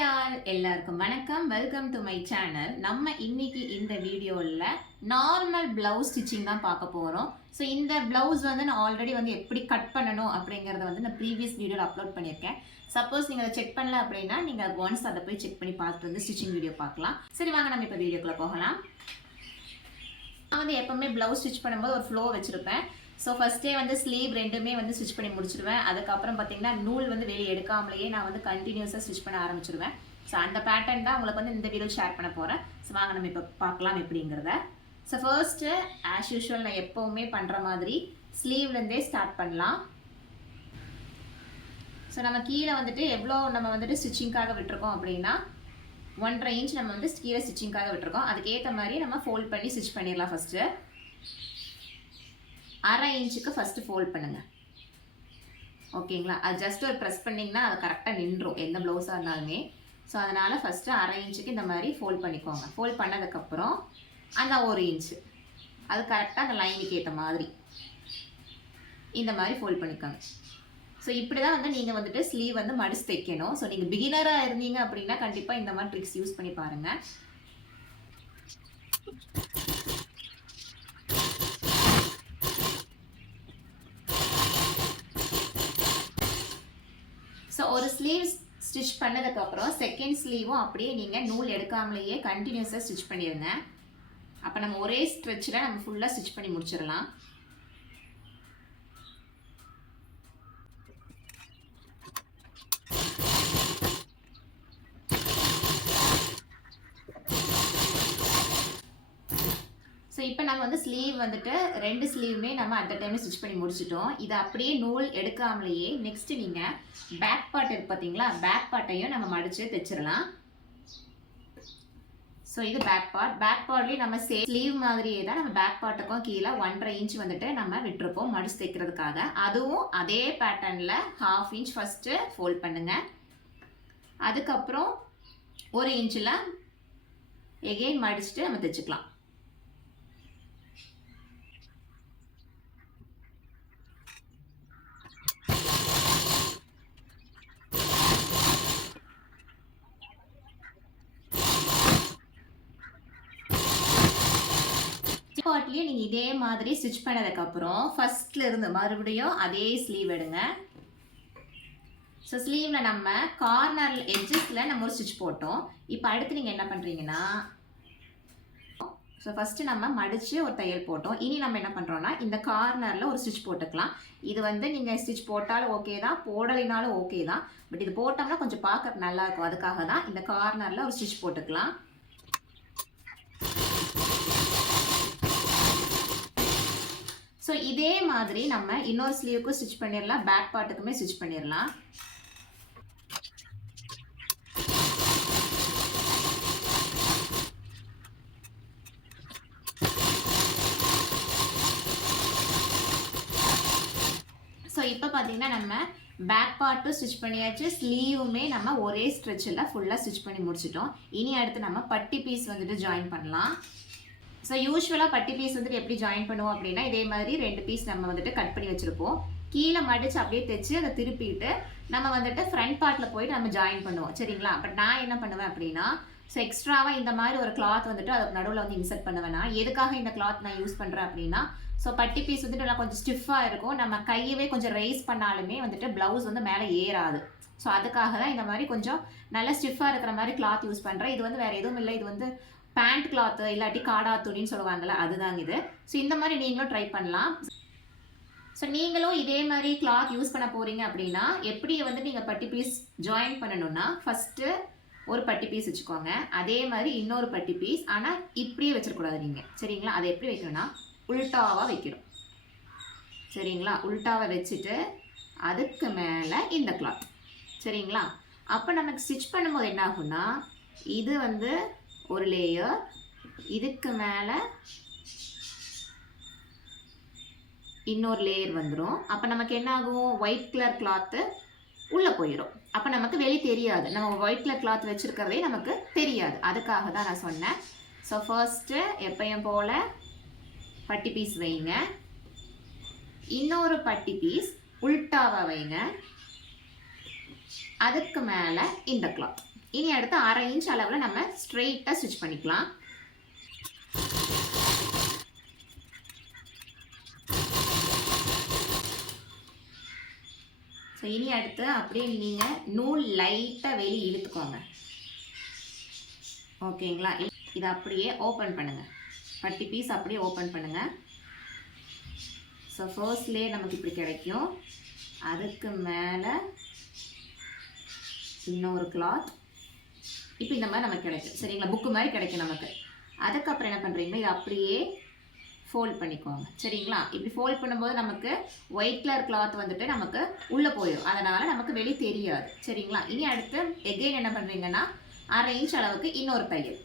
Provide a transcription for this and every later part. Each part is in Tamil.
ஹாய் ஆல், எல்லாருக்கும் வணக்கம். Welcome to my channel. நம்ம இன்னைக்கு இந்த வீடியோவில் நார்மல் பிளவுஸ் ஸ்டிச்சிங் தான் பார்க்க போகிறோம். ஸோ இந்த பிளவுஸ் வந்து நான் ஆல்ரெடி வந்து எப்படி கட் பண்ணணும் அப்படிங்கிறத வந்து நான் ப்ரீவியஸ் வீடியோவில் அப்லோட் பண்ணியிருக்கேன். சப்போஸ் நீங்கள் அதை செக் பண்ணல அப்படின்னா நீங்கள் ஒன்ஸ் அதை போய் செக் பண்ணி பார்த்துட்டு வந்து ஸ்டிச்சிங் வீடியோ பார்க்கலாம். சரி, வாங்க நம்ம இப்போ வீடியோக்குள்ளே போகலாம். நான் வந்து எப்போவுமே பிளவுஸ் ஸ்டிச் பண்ணும்போது ஒரு ஃப்ளோ வச்சுருப்பேன். ஸோ ஃபஸ்ட்டே வந்து ஸ்லீவ் ரெண்டுமே வந்து ஸ்டிச் பண்ணி முடிச்சிடுவேன். அதுக்கப்புறம் பார்த்தீங்கன்னா நூல் வந்து வெளியே எடுக்காமலேயே நான் வந்து கண்டினியூஸாக ஸ்டிச் பண்ண ஆரம்பிச்சிடுவேன். ஸோ அந்த பேட்டர்ன் தான் உங்களுக்கு வந்து இந்த வீடியோ ஷேர் பண்ண போகிறேன். ஸோ வாங்க நம்ம இப்போ பார்க்கலாம் எப்படிங்கிறத. ஸோ ஃபர்ஸ்ட்டு ஆஸ் யூஷுவல் நான் எப்போவுமே பண்ணுற மாதிரி ஸ்லீவ்லேருந்தே ஸ்டார்ட் பண்ணலாம். ஸோ நம்ம கீழே வந்துட்டு எவ்வளோ நம்ம வந்துட்டு ஸ்டிச்சிங்காக விட்டுருக்கோம் அப்படின்னா 1.5 இன்ச் நம்ம வந்து கீழே ஸ்டிச்சிங்காக விட்டுருக்கோம். அதுக்கேற்ற மாதிரி நம்ம ஃபோல்ட் பண்ணி ஸ்டிச் பண்ணிடலாம். ஃபஸ்ட்டு 1/2 இன்ச்சுக்கு ஃபஸ்ட்டு ஃபோல்ட் பண்ணுங்கள். ஓகேங்களா? அது ஜஸ்ட் ஒரு ப்ரெஸ் பண்ணிங்கன்னா அது கரெக்டாக நின்றும் எந்த ப்ளவுஸாக இருந்தாலுமே. ஸோ அதனால் ஃபஸ்ட்டு 1/2 இன்ச்சுக்கு இந்த மாதிரி ஃபோல்ட் பண்ணிக்கோங்க. ஃபோல்ட் பண்ணதுக்கப்புறம் அந்த 1 இன்ச்சு அது கரெக்டாக அந்த லைனுக்கு ஏற்ற மாதிரி இந்த மாதிரி ஃபோல்ட் பண்ணிக்கோங்க. ஸோ இப்படி தான் வந்து நீங்கள் வந்துட்டு ஸ்லீவ் வந்து மடிச்சு தைக்கணும். ஸோ நீங்கள் பிகினராக இருந்தீங்க அப்படின்னா கண்டிப்பாக இந்த மாதிரி ட்ரிக்ஸ் யூஸ் பண்ணி பாருங்கள். ஸோ ஒரு ஸ்லீவ் ஸ்டிச் பண்ணதுக்கப்புறம் செகண்ட் ஸ்லீவும் அப்படியே நீங்கள் நூல் எடுக்காமலேயே கண்டினியூஸாக ஸ்டிச் பண்ணிடுங்க. அப்போ நம்ம ஒரே ஸ்ட்ரெச்சில் நம்ம ஃபுல்லாக ஸ்டிச் பண்ணி முடிச்சிடலாம். ஸோ இப்போ நம்ம வந்து ஸ்லீவ் வந்துட்டு 2 ஸ்லீவுமே நம்ம அட் டைமில் ஸ்டிச் பண்ணி முடிச்சிட்டோம். இதை அப்படியே நூல் எடுக்காமலேயே நெக்ஸ்ட்டு நீங்கள் பேக் பார்ட் இருக்கு பார்த்தீங்களா, பேக் பார்ட்டையும் நம்ம மடித்து தைச்சிடலாம். ஸோ இது பேக் பார்ட்லேயும் நம்ம ஸ்லீவ் மாதிரியே தான் நம்ம பேக் பார்ட்டுக்கும் கீழே 1.5 இன்ச் வந்துட்டு நம்ம விட்டுருப்போம் மடிச்சு தைக்கிறதுக்காக. அதுவும் அதே பேட்டர்னில் 1/2 இன்ச் ஃபஸ்ட்டு ஃபோல்ட் பண்ணுங்கள். அதுக்கப்புறம் 1 இன்ச்சில் எகெயின் மடிச்சுட்டு நம்ம தைச்சிக்கலாம். பார்ட்லேயே நீங்கள் இதே மாதிரி ஸ்டிச் பண்ணதுக்கப்புறம் ஃபஸ்ட்டில் இருந்து மறுபடியும் அதே ஸ்லீவ் எடுங்க. ஸோ ஸ்லீவில் நம்ம கார்னர் எட்ஜஸில் நம்ம ஒரு ஸ்டிச் போட்டோம். இப்போ அடுத்து நீங்கள் என்ன பண்ணுறீங்கன்னா, ஸோ ஃபஸ்ட்டு நம்ம மடித்து ஒரு தையல் போட்டோம். இனி நம்ம என்ன பண்ணுறோன்னா இந்த கார்னரில் ஒரு ஸ்டிச் போட்டுக்கலாம். இது வந்து நீங்கள் ஸ்டிச் போட்டாலும் ஓகே தான், போடலினாலும் ஓகே தான். பட் இது போட்டோம்னா கொஞ்சம் பார்க்க நல்லாயிருக்கும். அதுக்காக தான் இந்த கார்னரில் ஒரு ஸ்டிச் போட்டுக்கலாம். ஸோ இதே மாதிரி நம்ம இன்னொரு ஸ்லீவுக்கும் ஸ்டிச் பண்ணிடலாம், பேக் பார்ட்டுக்குமே ஸ்டிச் பண்ணிடலாம். ஸோ இப்போ பார்த்தீங்கன்னா நம்ம பேக் பார்ட்டும் ஸ்டிச் பண்ணியாச்சு, ஸ்லீவுமே நம்ம ஒரே ஸ்ட்ரெச்சில் ஃபுல்லாக ஸ்டிச் பண்ணி முடிச்சிட்டோம். இனி அடுத்து நம்ம பட்டி பீஸ் வந்துட்டு ஜாயின் பண்ணலாம். ஸோ யூஸ்வலாக பட்டி பீஸ் வந்துட்டு எப்படி ஜாயின் பண்ணுவோம் அப்படின்னா இதே மாதிரி 2 பீஸ் நம்ம வந்துட்டு கட் பண்ணி வச்சுருப்போம். கீழே மடித்து அப்படியே தைச்சு அதை திருப்பிட்டு நம்ம வந்துட்டு ஃப்ரண்ட் பார்ட்டில் போயிட்டு நம்ம ஜாயின் பண்ணுவோம். சரிங்களா? பட் நான் என்ன பண்ணுவேன் அப்படின்னா, ஸோ எக்ஸ்ட்ராவாக இந்த மாதிரி ஒரு கிளாத் வந்துட்டு அதுக்கு நடுவில் வந்து இன்சர்ட் பண்ணுவேன்னா, எதுக்காக இந்த கிளாத் நான் யூஸ் பண்ணுறேன் அப்படின்னா, ஸோ பட்டி பீஸ் வந்துட்டு நல்லா கொஞ்சம் ஸ்டிஃபாக இருக்கும். நம்ம கையவே கொஞ்சம் ரைஸ் பண்ணாலுமே வந்துட்டு ப்ளவுஸ் வந்து மேலே ஏறாது. ஸோ அதுக்காக தான் இந்த மாதிரி கொஞ்சம் நல்லா ஸ்டிஃபாக இருக்கிற மாதிரி கிளாத் யூஸ் பண்ணுறேன். இது வந்து வேறு எதுவும் இல்லை, இது வந்து பேண்ட் கிளாத்து இல்லாட்டி காடா துணின்னு சொல்லுவாங்கள்ல, அதுதாங்க இது. ஸோ இந்த மாதிரி நீங்களும் ட்ரை பண்ணலாம். ஸோ நீங்களும் இதே மாதிரி கிளாத் யூஸ் பண்ண போகிறீங்க அப்படின்னா எப்படி வந்து நீங்கள் பட்டி பீஸ் ஜாயின் பண்ணணும்னா, ஃபஸ்ட்டு ஒரு பட்டி பீஸ் வச்சுக்கோங்க. அதே மாதிரி இன்னொரு பட்டி பீஸ், ஆனால் இப்படியே வச்சிடக்கூடாது நீங்கள். சரிங்களா? அதை எப்படி வைக்கணும்னா உல்டாவாக வைக்கணும். சரிங்களா? உல்டாவை வச்சுட்டு அதுக்கு மேலே இந்த கிளாத். சரிங்களா? அப்போ நமக்கு ஸ்டிச் பண்ணும்போது என்ன ஆகும்னா, இது வந்து ஒரு லேயர், இதுக்கு மேலே இன்னொரு லேயர் வந்துடும். அப்போ நமக்கு என்ன ஆகும், ஒயிட் கலர் கிளாத்து உள்ளே போயிடும். அப்போ நமக்கு வெளியே தெரியாது, நம்ம ஒயிட் கலர் கிளாத் வச்சுருக்கிறதே நமக்கு தெரியாது. அதுக்காக தான் நான் சொன்னேன். ஸோ ஃபர்ஸ்ட்டு எப்பயும் போல் பட்டி பீஸ் வைங்க, இன்னொரு பட்டி பீஸ் உல்டாவை வைங்க, அதுக்கு மேலே இந்த கிளாத். இனி அடுத்து 1/2 இன்ச் அளவில் நம்ம ஸ்ட்ரெயிட்டாக ஸ்டிச் பண்ணிக்கலாம். ஸோ இனி அடுத்து அப்படியே நீங்கள் நூல் லைட்டாக வெளியே இழுத்துக்கோங்க. ஓகேங்களா? இதை அப்படியே ஓப்பன் பண்ணுங்கள். பட்டி பீஸ் அப்படியே ஓப்பன் பண்ணுங்கள். ஸோ ஃபர்ஸ்ட்லேயே நமக்கு இப்படி கிடைக்கும். அதுக்கு மேலே இன்னொரு கிளாத் இப்போ இந்த மாதிரி நமக்கு கிடைக்கும். சரிங்களா? புக்கு மாதிரி கிடைக்கும் நமக்கு. அதுக்கப்புறம் என்ன பண்ணுறீங்கன்னா இதை அப்படியே ஃபோல்ட் பண்ணிக்கோங்க. சரிங்களா? இப்படி ஃபோல்ட் பண்ணும்போது நமக்கு ஒயிட் கலர் கிளாத் வந்துட்டு நமக்கு உள்ளே போயிடும். அதனால் நமக்கு வெளியே தெரியாது. சரிங்களா? இனி அடுத்து எகெயின் என்ன பண்ணுறீங்கன்னா 1/2 இன்ச் அளவுக்கு இன்னொரு தையல்.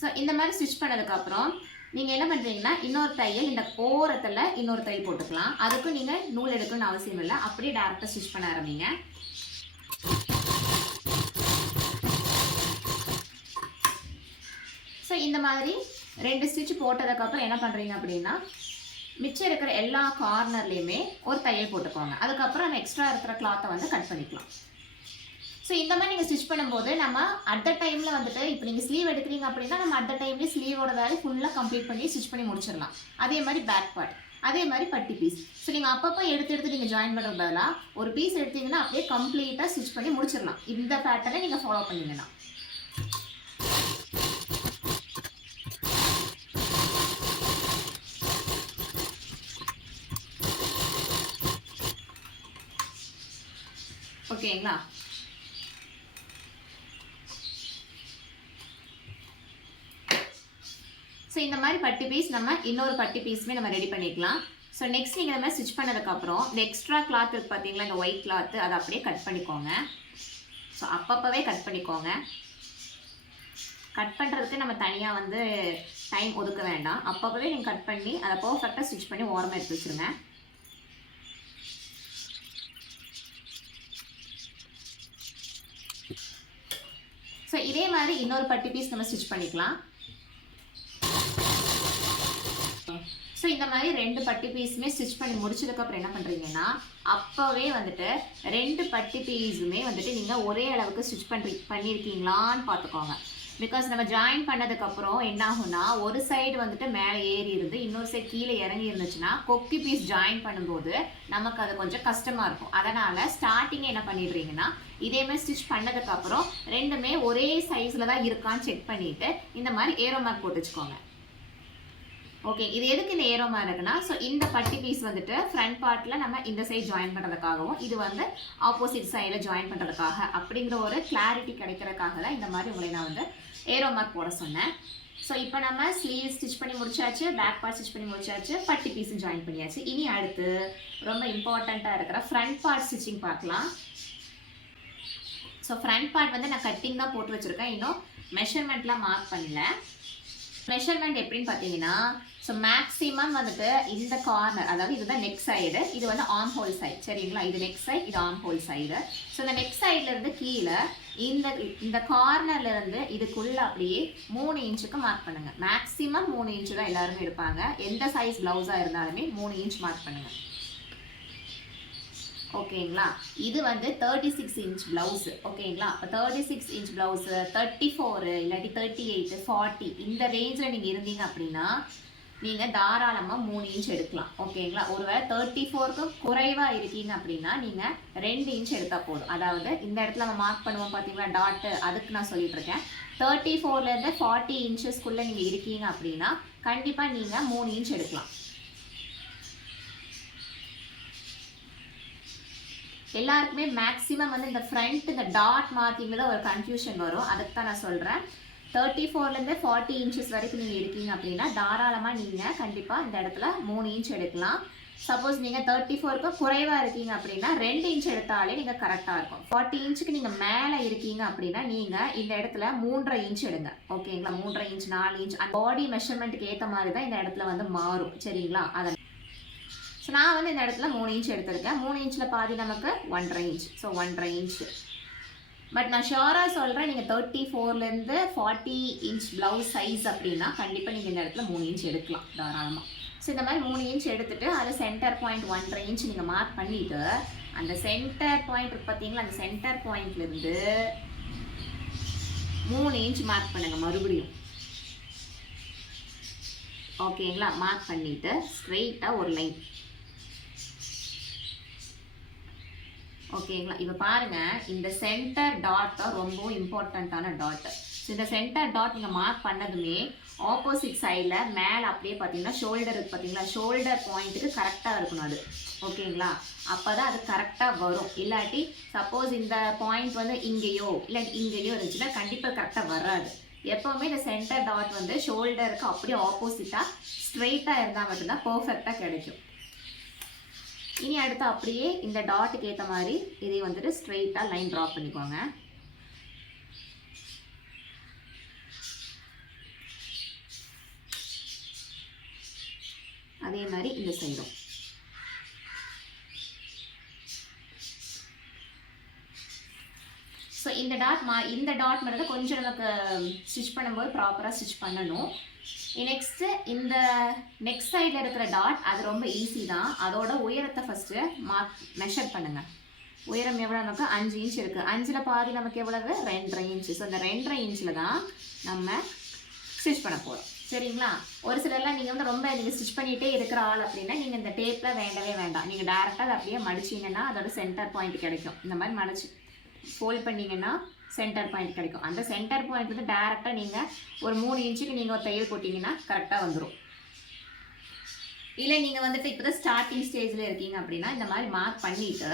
ஸோ இந்த மாதிரி ஸ்டிச் பண்ணதுக்கப்புறம் நீங்கள் என்ன பண்ணுறீங்கன்னா இன்னொரு தையல் இந்த ஓரத்தில் இன்னொரு தையல் போட்டுக்கலாம். அதுக்கும் நீங்கள் நூல் எடுக்கணும்னு அவசியம் இல்லை. அப்படியே டேரெக்டாக ஸ்டிச் பண்ண ஆரம்பிங்க. ஸோ இந்த மாதிரி 2 ஸ்டிச் போட்டதுக்கப்புறம் என்ன பண்ணுறீங்க அப்படின்னா மிச்சம் இருக்கிற எல்லா கார்னர்லேயுமே ஒரு தையல் போட்டுக்கோங்க. அதுக்கப்புறம் நம்ம எக்ஸ்ட்ரா இருக்கிற கிளாத்தை வந்து கட் பண்ணிக்கலாம். ஸோ இந்த மாதிரி நீங்கள் ஸ்டிச் பண்ணும்போது நம்ம அட் த டைமில் வந்துட்டு இப்போ நீங்கள் ஸ்லீவ் எடுக்கிறீங்க அப்படின்னா நம்ம அட் த டைம்லேயே ஸ்லீவோட வேலை ஃபுல்லாக கம்ப்ளீட் பண்ணி ஸ்டிச் பண்ணி முடிச்சிடலாம். அதே மாதிரி பேக் பார்ட், அதே மாதிரி பட்டி பீஸ். ஸோ நீங்கள் அப்பப்போ எடுத்து நீங்கள் ஜாயின் பண்ணுறது பதிலாக ஒரு பீஸ் எடுத்தீங்கன்னா அப்படியே கம்ப்ளீட்டாக ஸ்டிச் பண்ணி முடிச்சிடலாம். இந்த பேட்டர்னை நீங்கள் ஃபாலோ பண்ணிங்கன்னா. ஓகேங்களா? ஸோ இந்த மாதிரி பட்டி பீஸ் நம்ம இன்னொரு பட்டி பீஸுமே நம்ம ரெடி பண்ணிக்கலாம். ஸோ நெக்ஸ்ட் நீங்கள் இந்த மாதிரி ஸ்டிச் பண்ணதுக்கப்புறம் இந்த எக்ஸ்ட்ரா கிளாத் இருக்குது பார்த்தீங்களா, இந்த ஒயிட் கிளாத்து அதை அப்படியே கட் பண்ணிக்கோங்க. ஸோ அப்பப்போவே கட் பண்ணிக்கோங்க. கட் பண்ணுறதுக்கு நம்ம தனியாக வந்து டைம் ஒதுக்க வேண்டாம். அப்பப்போவே நீங்கள் கட் பண்ணி அதை பர்ஃபெக்டாக ஸ்டிச் பண்ணி ஓரமாக எடுத்து வச்சுருங்க. ஸோ இதே மாதிரி இன்னொரு பட்டி பீஸ் நம்ம ஸ்டிச் பண்ணிக்கலாம். ஸோ இந்த மாதிரி 2 பட்டி பீஸுமே ஸ்டிச் பண்ணி முடிச்சதுக்கப்புறம் என்ன பண்ணுறீங்கன்னா அப்போவே வந்துட்டு 2 பட்டி பீஸுமே வந்துட்டு நீங்கள் ஒரே அளவுக்கு ஸ்டிச் பண்ணியிருக்கீங்களான்னு பார்த்துக்கோங்க. பிகாஸ் நம்ம ஜாயின் பண்ணதுக்கப்புறம் என்ன ஆகும்னா ஒரு சைடு வந்துட்டு மேலே ஏறி இருந்து இன்னொரு சைடு கீழே இறங்கி இருந்துச்சுன்னா கொக்கி பீஸ் ஜாயின் பண்ணும்போது நமக்கு அது கொஞ்சம் கஷ்டமாக இருக்கும். அதனால் ஸ்டார்டிங்கே என்ன பண்ணிடுறீங்கன்னா இதேமாதிரி ஸ்டிச் பண்ணதுக்கப்புறம் 2மே ஒரே சைஸில் தான் இருக்கான்னு செக் பண்ணிவிட்டு இந்த மாதிரி ஏரோ மார்க் போட்டு வச்சுக்கோங்க. ஓகே, இது எதுக்கு இந்த ஏரோ மார்க் இருக்குன்னா ஸோ இந்த பட்டி பீஸ் வந்துட்டு ஃப்ரண்ட் பார்ட்டில் நம்ம இந்த சைடு ஜாயின் பண்ணுறதுக்காகவும் இது வந்து ஆப்போசிட் சைடில் ஜாயின் பண்ணுறதுக்காக அப்படிங்கிற ஒரு கிளாரிட்டி கிடைக்கிறதுக்காக தான் இந்த மாதிரி உங்களை நான் வந்து ஏரோ மார்க் போட சொன்னேன். ஸோ இப்போ நம்ம ஸ்லீவ் ஸ்டிச் பண்ணி முடிச்சாச்சு, பேக் பார்ட் ஸ்டிச் பண்ணி முடிச்சாச்சு, பட்டி பீஸும் ஜாயின் பண்ணியாச்சு. இனி அடுத்து ரொம்ப இம்பார்ட்டண்ட்டாக இருக்கிற ஃப்ரண்ட் பார்ட் ஸ்டிச்சிங் பார்க்கலாம். ஸோ ஃப்ரண்ட் பார்ட் வந்து நான் கட்டிங் தான் போட்டு வச்சுருக்கேன், இன்னும் மெஷர்மெண்ட்லாம் மார்க் பண்ணல. மெஷர்மெண்ட் எப்படின்னு பார்த்தீங்கன்னா ஸோ மேக்ஸிமம் வந்துட்டு இந்த கார்னர், அதாவது இதுதான் நெக் சைடு, இது வந்து ஆர்ம் ஹோல் சைடு. சரிங்களா? இது நெக் சைடு, இது ஆர்ம் ஹோல் சைடு. ஸோ இந்த நெக் சைட்லேருந்து கீழே இந்த கார்னர்லேருந்து இதுக்குள்ளே அப்படியே 3 இன்ச்சுக்கு மார்க் பண்ணுங்கள். மேக்ஸிமம் 3 இன்ச்சு தான் எல்லாருமே எடுப்பாங்க. எந்த சைஸ் ப்ளவுஸாக இருந்தாலுமே 3 இன்ச் மார்க் பண்ணுங்கள். ஓகேங்களா? இது வந்து 36 இன்ச் ப்ளவுஸு. ஓகேங்களா? அப்போ 36 இன்ச் ப்ளவுஸு 34 இல்லாட்டி 38 40 இந்த ரேஞ்சில் நீங்கள் இருந்தீங்க அப்படின்னா நீங்கள் தாராளமாக 3 இன்ச் எடுக்கலாம். ஓகேங்களா? ஒருவேளை 34க்கும் குறைவாக இருக்கீங்க அப்படின்னா நீங்கள் 2 இன்ச் எடுத்தால் போதும். அதாவது இந்த இடத்துல நம்ம மார்க் பண்ணுவோம் பார்த்தீங்களா டாட்டு, அதுக்கு நான் சொல்லிட்டு இருக்கேன். 34லேருந்து 40 இன்ச்சஸ்க்குள்ளே நீங்கள் இருக்கீங்க அப்படின்னா கண்டிப்பாக நீங்கள் 3 இன்ச் எடுக்கலாம். எல்லாருக்குமே மேக்ஸிமம் வந்து இந்த ஃப்ரண்ட் இந்த டாட் மார்க்கிங்கில் தான் ஒரு கன்ஃபியூஷன் வரும். அதுக்கு தான் நான் சொல்கிறேன். 34லேருந்து 40 இன்ச்சஸ் வரைக்கும் நீங்கள் எடுக்கீங்க அப்படின்னா தாராளமாக நீங்கள் கண்டிப்பாக இந்த இடத்துல 3 இன்ச் எடுக்கலாம். சப்போஸ் நீங்கள் 34க்கு குறைவாக இருக்கீங்க அப்படின்னா 2 இன்ச் எடுத்தாலே நீங்கள் கரெக்டாக இருக்கும். 40 இன்ச்சுக்கு நீங்கள் மேலே இருக்கீங்க அப்படின்னா நீங்கள் இந்த இடத்துல 3.5 இன்ச் எடுங்க. ஓகேங்களா? 3.5 இன்ச் 4 இன்ச் அந்த பாடி மெஷர்மெண்ட்டுக்கு ஏற்ற மாதிரி தான் இந்த இடத்துல வந்து மாறும். சரிங்களா? அதை ஸோ நான் வந்து இந்த இடத்துல 3 இன்ச் எடுத்திருக்கேன். 3 இன்ச்சில் பாதி நமக்கு 1.5 இன்ச். So 1.5 inch. பட் நான் ஷோராக சொல்கிறேன், நீங்கள் 34லேருந்து 40 இன்ச் ப்ளவுஸ் சைஸ் அப்படின்னா கண்டிப்பாக நீங்கள் இந்த இடத்துல 3 இன்ச் எடுக்கலாம் தாராளமாக. ஸோ இந்த மாதிரி 3 இன்ச் எடுத்துகிட்டு அதில் சென்டர் பாயிண்ட் 1.5 இன்ச் நீங்கள் மார்க் பண்ணிவிட்டு அந்த சென்டர் பாயிண்ட் இருக்கு பார்த்தீங்களா, அந்த சென்டர் பாயிண்ட்லேருந்து 3 இன்ச் மார்க் பண்ணுங்கள் மறுபடியும். ஓகேங்களா? மார்க் பண்ணிவிட்டு ஸ்ட்ரெயிட்டாக ஒரு லைன். ஓகேங்களா? இப்போ பாருங்கள், இந்த சென்டர் டாட் ரொம்ப இம்பார்ட்டண்ட்டான டாட். ஸோ இந்த சென்டர் டாட் நீங்கள் மார்க் பண்ணதுமே ஆப்போசிட் சைடில் மேலே அப்படியே பார்த்தீங்கன்னா ஷோல்டர் இருக்குது பார்த்தீங்களா, ஷோல்டர் பாயிண்ட்டுக்கு கரெக்டாக இருக்கணும் அது. ஓகேங்களா? அப்போ தான் அது கரெக்டாக வரும். இல்லாட்டி சப்போஸ் இந்த பாயிண்ட் வந்து இங்கேயோ இல்லாட்டி இங்கேயோ இருந்துச்சுன்னா கண்டிப்பாக கரெக்டாக வராது. எப்போவுமே இந்த சென்டர் டாட் வந்து ஷோல்டருக்கு அப்படியே ஆப்போசிட்டாக ஸ்ட்ரெயிட்டாக இருந்தால் மட்டும்தான் பர்ஃபெக்டாக கிடைக்கும். இனி அடுத்து அப்படியே இந்த டாட்டுக்கு ஏற்ற மாதிரி இதை வந்துட்டு ஸ்ட்ரெயிட்டாக லைன் ட்ரா பண்ணிக்கோங்க. அதே மாதிரி இந்த சைடும். ஸோ இந்த டாட் மட்டும் கொஞ்சம் நமக்கு ஸ்டிச் பண்ணும்போது ப்ராப்பராக ஸ்டிச் பண்ணணும். நெக்ஸ்ட்டு இந்த நெக்ஸ்ட் சைடில் இருக்கிற டாட் அது ரொம்ப ஈஸி தான். அதோட உயரத்தை ஃபஸ்ட்டு மெஷர் பண்ணுங்கள். உயரம் எவ்வளோ நமக்கு 5 இன்ச் இருக்குது. 5ல் பாதி நமக்கு எவ்வளவு 2.5 இன்ச்சு. ஸோ அந்த 2.5 இன்ச்சில் தான் நம்ம ஸ்டிச் பண்ண போகிறோம். சரிங்களா? ஒரு சிலர்லாம் நீங்கள் வந்து ரொம்ப நீங்கள் ஸ்டிச் பண்ணிகிட்டே இருக்கிற ஆள் அப்படின்னா நீங்கள் இந்த டேப்பில் வேண்டவே வேண்டாம். நீங்கள் டேரெக்டாக அதை அப்படியே மடிச்சிங்கன்னா அதோட சென்டர் பாயிண்ட் கிடைக்கும். இந்த மாதிரி மடிச்சு ஃபோல்ட் பண்ணிங்கன்னா சென்டர் பாயிண்ட் கிடைக்கும். அந்த சென்டர் பாயிண்ட் வந்து டேரெக்டாக நீங்கள் ஒரு 3 இன்ச்சுக்கு நீங்கள் ஒரு தையல் போட்டிங்கன்னா கரெக்டாக வந்துடும். இல்லை நீங்கள் வந்துட்டு இப்போ தான் ஸ்டார்டிங் ஸ்டேஜில் இருக்கீங்க அப்படின்னா இந்த மாதிரி மார்க் பண்ணிவிட்டு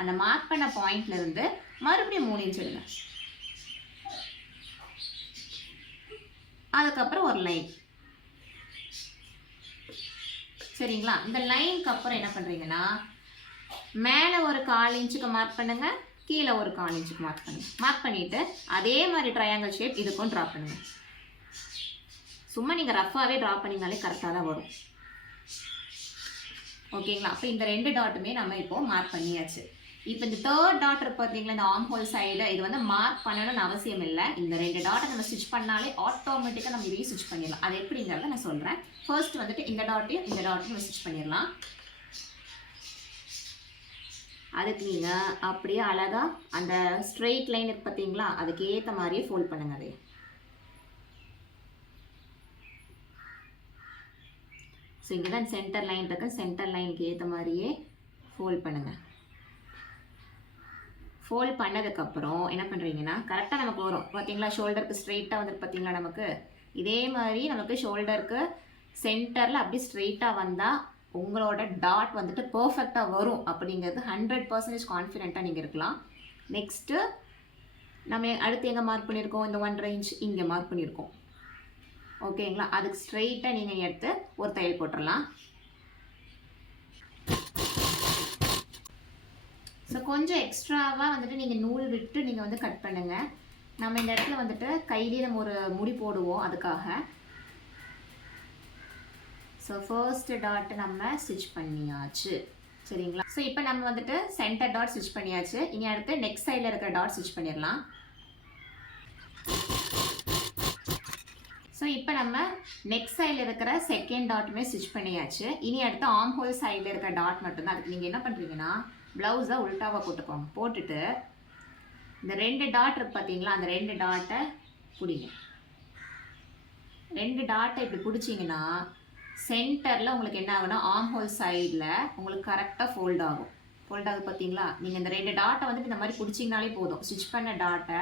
அந்த மார்க் பண்ண பாயிண்ட்லேருந்து மறுபடியும் 3 இன்ச் எடுங்க. அதுக்கப்புறம் ஒரு லைன். சரிங்களா? இந்த லைனுக்கு அப்புறம் என்ன பண்ணுறீங்கன்னா மேலே ஒரு 1/4 இன்ச்சுக்கு மார்க் பண்ணுங்கள், கீழே ஒரு 1/4 இன்ச்சுக்கு மார்க் பண்ணுங்கள். மார்க் பண்ணிவிட்டு அதே மாதிரி ட்ரையாங்கிள் ஷேப் இதுக்கும் ட்ரா பண்ணுங்கள். சும்மா நீங்கள் ரஃபாகவே ட்ரா பண்ணிங்கனாலே கரெக்டாக தான் வரும். ஓகேங்களா? அப்போ இந்த 2 டாட்டுமே நம்ம இப்போது மார்க் பண்ணியாச்சு. இப்போ இந்த 3rd டாட் பார்த்தீங்களா, இந்த ஆர்ம் ஹோல் சைடு இது வந்து மார்க் பண்ணணும்னு அவசியம் இல்லை. இந்த 2 டாட்டை நம்ம ஸ்டிச் பண்ணாலே ஆட்டோமேட்டிக்காக நம்ம இதையும் ஸ்டிச் பண்ணிடலாம். அது எப்படிங்கிறத நான் சொல்கிறேன். ஃபர்ஸ்ட் வந்துட்டு இந்த டாட்டையும் நம்ம ஸ்டிச் பண்ணிடலாம். அதுக்கு நீங்கள் அப்படியே அழகாக அந்த ஸ்ட்ரெயிட் லைன் இருக்கு பார்த்தீங்களா, அதுக்கு ஏற்ற மாதிரியே ஃபோல்ட் பண்ணுங்க. அதே ஸோ இங்கே தான் சென்டர் லைன் இருக்கு, சென்டர் லைனுக்கு ஏற்ற மாதிரியே ஃபோல்ட் பண்ணுங்கள். ஃபோல்ட் பண்ணதுக்கப்புறம் என்ன பண்ணுறீங்கன்னா கரெக்டாக நமக்கு வரும் பார்த்தீங்களா, ஷோல்டருக்கு ஸ்ட்ரெயிட்டாக வந்துருக்கு பார்த்தீங்களா. நமக்கு இதே மாதிரி நமக்கு ஷோல்டருக்கு சென்டரில் அப்படி ஸ்ட்ரெயிட்டாக வந்தால் உங்களோட டாட் வந்துட்டு பர்ஃபெக்டாக வரும் அப்படிங்கிறது 100% கான்ஃபிடென்ட்டாக நீங்கள் இருக்கலாம். நெக்ஸ்ட்டு நம்ம அடுத்து எங்கே மார்க் பண்ணியிருக்கோம், இந்த 1.5 இன்ச் இங்கே மார்க் பண்ணியிருக்கோம். ஓகேங்களா? அதுக்கு ஸ்ட்ரெயிட்டாக நீங்கள் எடுத்து ஒரு தையல் போட்டுடலாம். ஸோ கொஞ்சம் எக்ஸ்ட்ராவாக வந்துட்டு நீங்கள் நூல் விட்டு நீங்கள் வந்து கட் பண்ணுங்கள். நம்ம இந்த இடத்துல வந்துட்டு கையிலே நம்ம ஒரு முடி போடுவோம் அதுக்காக. ஸோ ஃபர்ஸ்ட் டாட் நம்ம ஸ்டிச் பண்ணியாச்சு. சரிங்களா? ஸோ இப்போ நம்ம வந்துட்டு சென்டர் டாட் ஸ்டிச் பண்ணியாச்சு. இனி அடுத்து நெக்ஸ்ட் சைடில் இருக்கிற டாட் ஸ்டிச் பண்ணிடலாம். ஸோ இப்போ நம்ம நெக்ஸ்ட் சைடில் இருக்கிற செகண்ட் டாட்டுமே ஸ்டிச் பண்ணியாச்சு. இனி அடுத்து ஆர்ம் ஹோல் சைடில் இருக்கிற டாட் மட்டும்தான். அதுக்கு நீங்கள் என்ன பண்ணுறீங்கன்னா ப்ளவுஸை உல்ட்டாவாக போட்டுக்கோங்க. போட்டுட்டு இந்த 2 டாட் இருக்கு பார்த்தீங்களா, அந்த 2 டாட்டை பிடிங்க. 2 டாட்டை இப்படி பிடிச்சிங்கன்னா சென்டரில் உங்களுக்கு என்ன ஆகுனா ஆர்ம் ஹோல் சைடில் உங்களுக்கு கரெக்டாக ஃபோல்ட் ஆகும். ஃபோல்ட் ஆகுது பார்த்தீங்களா. நீங்கள் இந்த 2 டாட்டை வந்துட்டு இந்த மாதிரி பிடிச்சிங்கனாலே போதும். ஸ்டிச் பண்ண டாட்டை